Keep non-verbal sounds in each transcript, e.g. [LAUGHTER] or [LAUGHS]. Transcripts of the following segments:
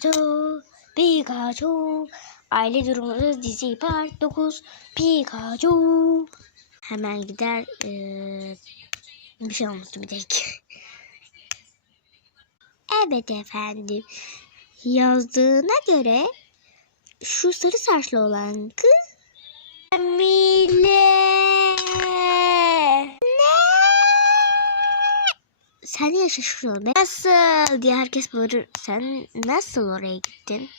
Pikachu, Pikachu. Aile durumumuz dizi part 9. Pikachu. Hemen gider. eee, bir şey olmuştu bir tek. Evet efendim. Yazdığına göre şu sarı saçlı olan kız Mile. Be? Nasıl diye herkes bağırır. Sen nasıl oraya gittin?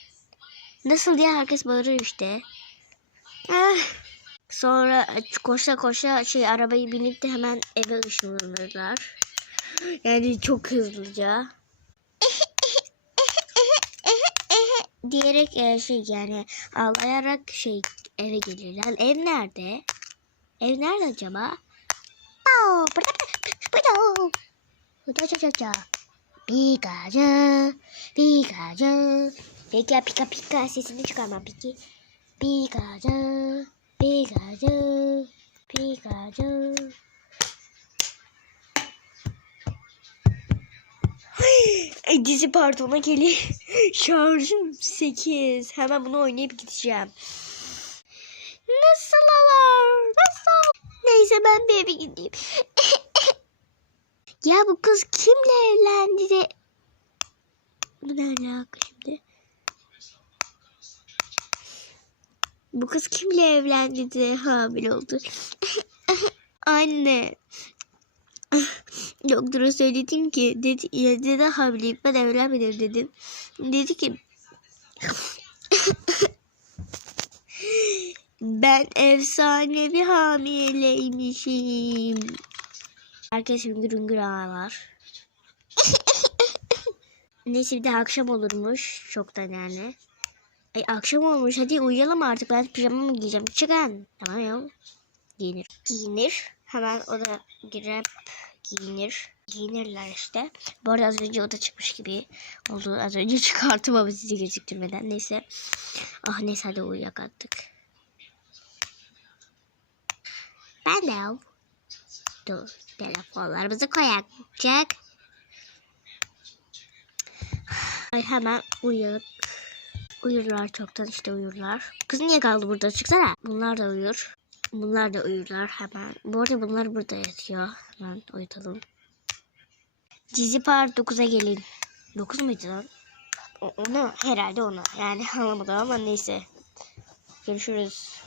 Nasıl diye herkes bağırır işte. Ah. Sonra koşa koşa şey arabayı binip de hemen eve ışınlanırlar. Yani çok hızlıca. diyerek e, şey yani ağlayarak şey eve gelirler. Ev nerede? Ev nerede acaba? Burada. Pikachu, Pikachu. Pika pika pika sesini çıkarma piki. Pikachu, Pikachu, Pikachu. Ay, dizi pardona geliyor. [LAUGHS] Şarjım 8. Hemen bunu oynayıp gideceğim. Nasıl olur? Nasıl? Neyse ben bir eve gideyim. [LAUGHS] ya bu kız kimle evlendi de... Bu ne alaka şimdi? Bu kız kimle evlendi de hamile oldu? [LAUGHS] Anne. [LAUGHS] Doktora söyledim ki dedi ya dedi hamileyim ben evlenmedim dedim. Dedi ki [LAUGHS] ben efsane bir hamileymişim. Herkes hüngür hüngür ağlar. Neyse bir de akşam olurmuş. Çoktan yani. Ay akşam olmuş hadi uyuyalım artık ben pijamamı giyeceğim. Çıkın. Tamam ya. Giyinir. Giyinir. Hemen o da girip giyinir. Giyinirler işte. Bu arada az önce o da çıkmış gibi oldu. Az önce [LAUGHS] çıkarttım ama sizi gözüktürmeden. Neyse. Ah neyse hadi uyuyakaldık. Ben de Dur telefonlarımızı koyacak. Ay hemen uyanıp uyurlar çoktan işte uyurlar. Kız niye kaldı burada çıksana. Bunlar da uyur. Bunlar da uyurlar hemen. Bu arada bunlar burada yatıyor. Hemen uyutalım. Dizi part 9'a gelin. 9 muydu lan? O- Ona herhalde ona. Yani [LAUGHS] anlamadım ama neyse. Görüşürüz.